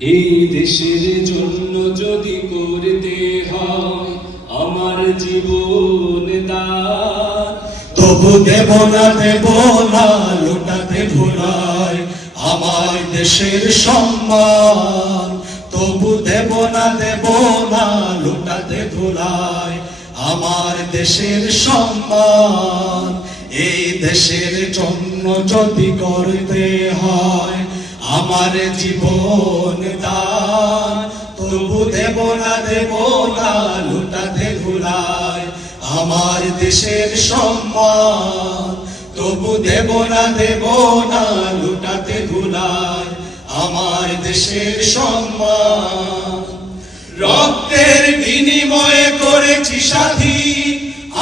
এই দেশের জন্য যদি করতে হয়, আমার জীবন দান। তবু দেব না দেব না, লুটাতে ভুলায় আমার দেশের সম্মান। তবু দেব না দেব না, লুটাতে ভুলায় আমার দেশের সম্মান। এই দেশের জন্য যদি করতে হয় আমার জীবন দান। তবু দেব না দেব না, লুটাতে ভুলায় আমার দেশের সম্মান। তবু দেব না দেব না, লুটাতে ভুলায় আমার দেশের সম্মান। রক্তের বিনিময়ে করেছি স্বাধীন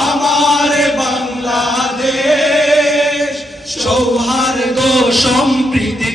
আমার বাংলাদেশ। সৌহার্দ্য সম্প্রীতিতে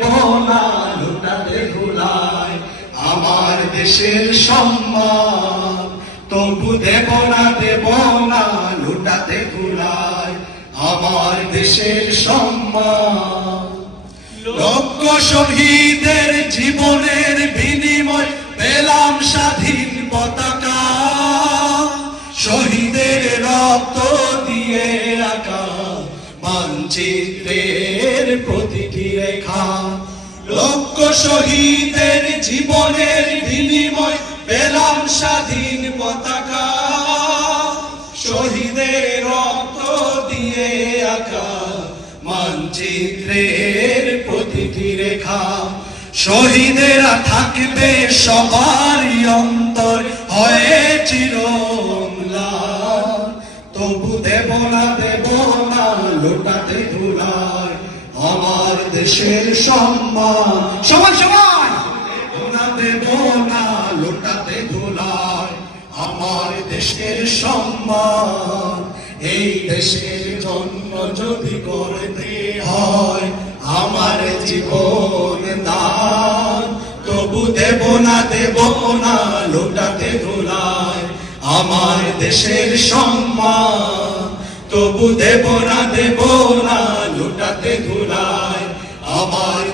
দেশের সম্মান। তবু দেব না দেব না, লুটাতে ভুলায় আমার দেশের সম্মান। লক্ষ শহীদের জীবনের বিনিময় পেলাম স্বাধীন পতাকা। শহীদের রক্ত দিয়ে রাখা মানচিত্রের প্রতিটি রেখা। লক্ষ শহীদের জীবনের বিনিময়, পেলাম স্বাধীন পতাকা। শহীদের রক্ত দিয়ে আঁকা মানচিত্রের প্রতিটি রেখা। শহীদেরা থাকবে সবারই অন্তর, হয়ে চিরম্লান তবু দেব না দেব না, লোটাতে আমার দেশের সম্মান। সমান সমান দেব না দেব না লোটাতে ধুলায় আমার দেশের সম্মান। এই দেশের জন্য যদি করতে হয়, আমার জীবন দান। তবু দেব না দেব না, লোটাতে ধুলায় আমার দেশের সম্মান। তবু দেব না দেব না, লুটাতে ধুলায়